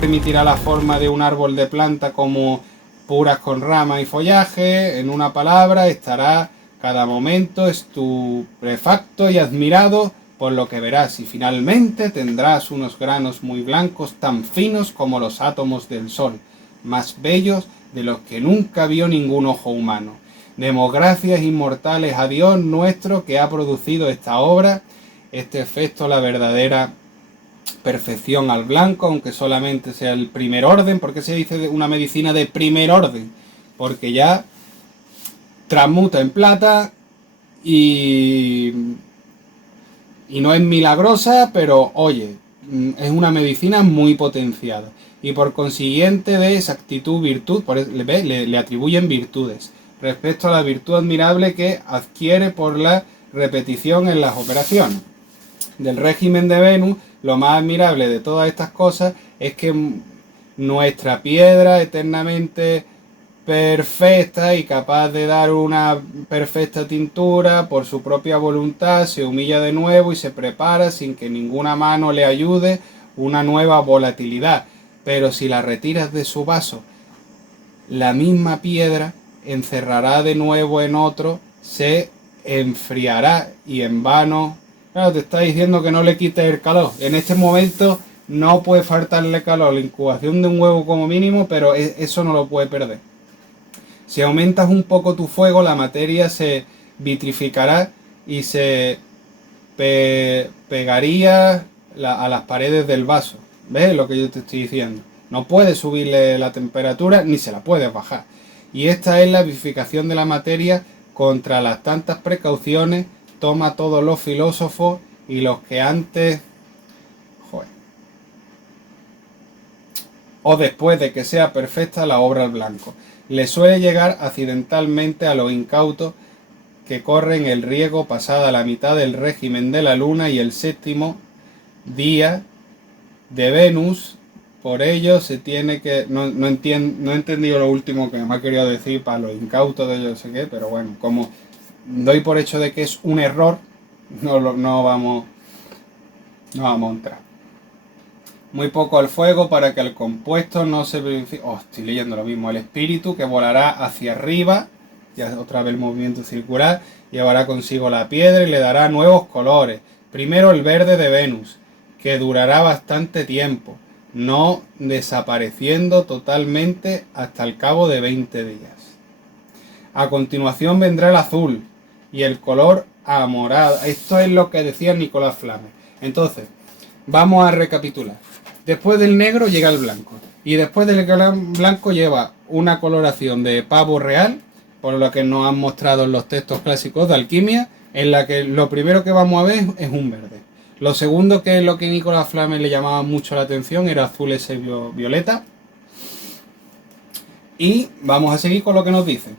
Emitirá la forma de un árbol de planta como puras con ramas y follaje. En una palabra, estará cada momento estupefacto y admirado por lo que verás, y finalmente tendrás unos granos muy blancos, tan finos como los átomos del sol, más bellos de los que nunca vio ningún ojo humano. Demos gracias inmortales a Dios nuestro que ha producido esta obra, este efecto, la verdadera perfección al blanco, aunque solamente sea el primer orden. ¿Por qué se dice una medicina de primer orden? Porque ya transmuta en plata y no es milagrosa, pero oye, es una medicina muy potenciada. Y por consiguiente de esa actitud, virtud, le atribuyen virtudes, respecto a la virtud admirable que adquiere por la repetición en las operaciones. Del régimen de Venus, lo más admirable de todas estas cosas es que nuestra piedra eternamente perfecta y capaz de dar una perfecta tintura por su propia voluntad, se humilla de nuevo y se prepara sin que ninguna mano le ayude una nueva volatilidad. Pero si la retiras de su vaso, la misma piedra encerrará de nuevo en otro, se enfriará y en vano. Claro, te está diciendo que no le quites el calor. En este momento no puede faltarle calor, la incubación de un huevo como mínimo, pero eso no lo puede perder. Si aumentas un poco tu fuego, la materia se vitrificará y se pegaría a las paredes del vaso. ¿Ves lo que yo te estoy diciendo? No puedes subirle la temperatura ni se la puedes bajar. Y esta es la vitrificación de la materia contra las tantas precauciones toma todos los filósofos y los que antes, o después de que sea perfecta la obra al blanco. Le suele llegar accidentalmente a los incautos que corren el riesgo pasada la mitad del régimen de la luna y el séptimo día de Venus. Por ello se tiene que... No he entendido lo último que me ha querido decir para los incautos de yo sé qué, pero bueno, como doy por hecho de que es un error, no vamos a entrar. Muy poco al fuego para que el compuesto no se verifique. Estoy leyendo lo mismo. El espíritu que volará hacia arriba, ya otra vez el movimiento circular, llevará consigo la piedra y le dará nuevos colores. Primero el verde de Venus, que durará bastante tiempo, no desapareciendo totalmente hasta el cabo de 20 días. A continuación vendrá el azul y el color amorado. Esto es lo que decía Nicolás Flamel. Entonces, vamos a recapitular. Después del negro llega el blanco. Y después del blanco lleva una coloración de pavo real, por lo que nos han mostrado en los textos clásicos de alquimia, en la que lo primero que vamos a ver es un verde. Lo segundo, que es lo que Nicolás Flamel le llamaba mucho la atención, era azul ese violeta. Y vamos a seguir con lo que nos dice.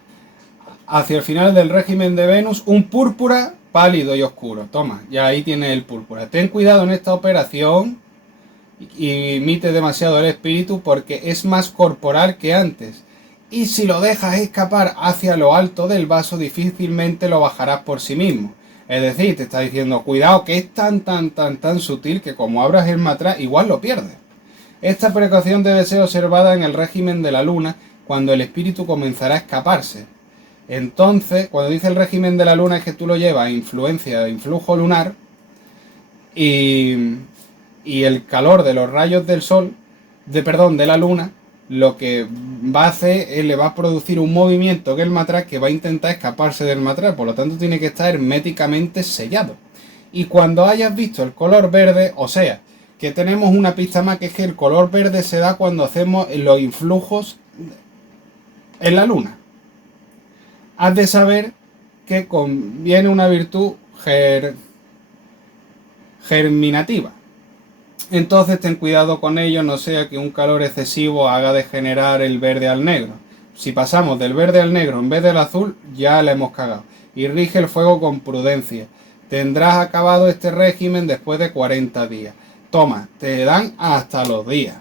Hacia el final del régimen de Venus, un púrpura pálido y oscuro. Toma, ya ahí tienes el púrpura. Ten cuidado en esta operación y imite demasiado el espíritu porque es más corporal que antes. Y si lo dejas escapar hacia lo alto del vaso, difícilmente lo bajarás por sí mismo. Es decir, te está diciendo, cuidado, que es tan sutil que como abras el matraz, igual lo pierdes. Esta precaución debe ser observada en el régimen de la luna, cuando el espíritu comenzará a escaparse. Entonces, cuando dice el régimen de la luna, es que tú lo llevas a influencia de influjo lunar y el calor de los rayos del sol, de la luna, lo que va a hacer es le va a producir un movimiento en el matraz que va a intentar escaparse del matraz, por lo tanto tiene que estar herméticamente sellado. Y cuando hayas visto el color verde, o sea, que tenemos una pista más, que es que el color verde se da cuando hacemos los influjos en la luna. Has de saber que conviene una virtud germinativa. Entonces ten cuidado con ello, no sea que un calor excesivo haga degenerar el verde al negro. Si pasamos del verde al negro en vez del azul, ya le hemos cagado. Y rige el fuego con prudencia. Tendrás acabado este régimen después de 40 días. Toma, te dan hasta los días.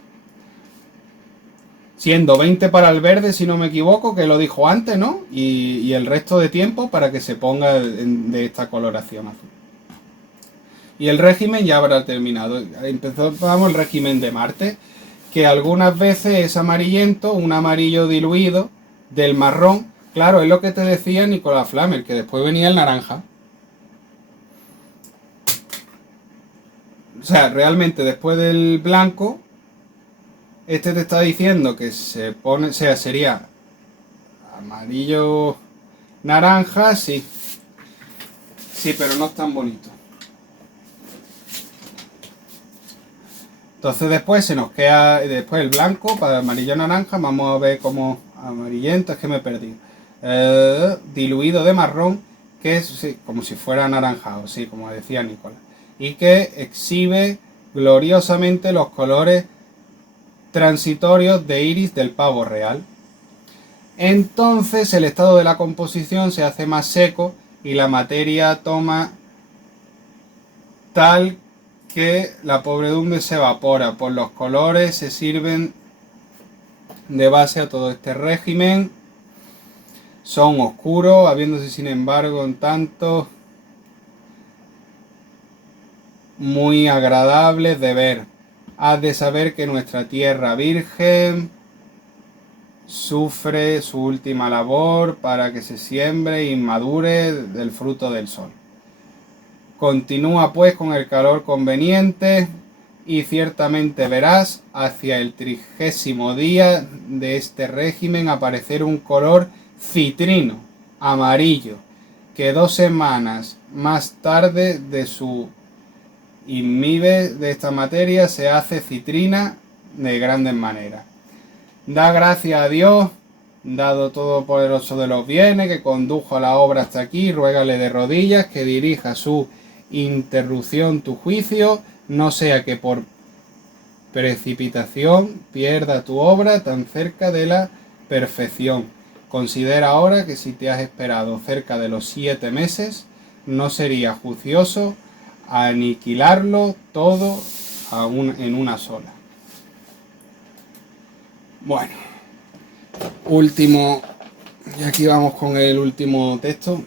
Siendo 20 para el verde, si no me equivoco, que lo dijo antes, ¿no? Y el resto de tiempo para que se ponga de esta coloración azul. Y el régimen ya habrá terminado. Empezamos el régimen de Marte, que algunas veces es amarillento, un amarillo diluido del marrón. Claro, es lo que te decía Nicolás Flamel, que después venía el naranja. O sea, realmente después del blanco, este te está diciendo que se pone, o sea, sería amarillo naranja, sí. Sí, pero no es tan bonito. Entonces después se nos queda después el blanco para amarillo naranja. Vamos a ver cómo amarillento, es que me he perdido. Diluido de marrón, que es sí, como si fuera anaranjado, sí, como decía Nicolás. Y que exhibe gloriosamente los colores transitorios de iris del pavo real. Entonces el estado de la composición se hace más seco y la materia toma tal que la pobredumbre se evapora, por los colores se sirven de base a todo este régimen. Son oscuros, habiéndose sin embargo en tanto muy agradables de ver. Has de saber que nuestra tierra virgen sufre su última labor para que se siembre y madure del fruto del sol. Continúa pues con el calor conveniente y ciertamente verás hacia el 30º día de este régimen aparecer un color citrino, amarillo, que 2 semanas más tarde de su inhibe de esta materia se hace citrina de grandes maneras. Da gracias a Dios, dado todopoderoso de los bienes, que condujo la obra hasta aquí, ruégale de rodillas que dirija su interrupción tu juicio, no sea que por precipitación pierda tu obra tan cerca de la perfección. Considera ahora que si te has esperado cerca de los 7 meses, no sería juicioso aniquilarlo todo en una sola. Bueno, último, y aquí vamos con el último texto.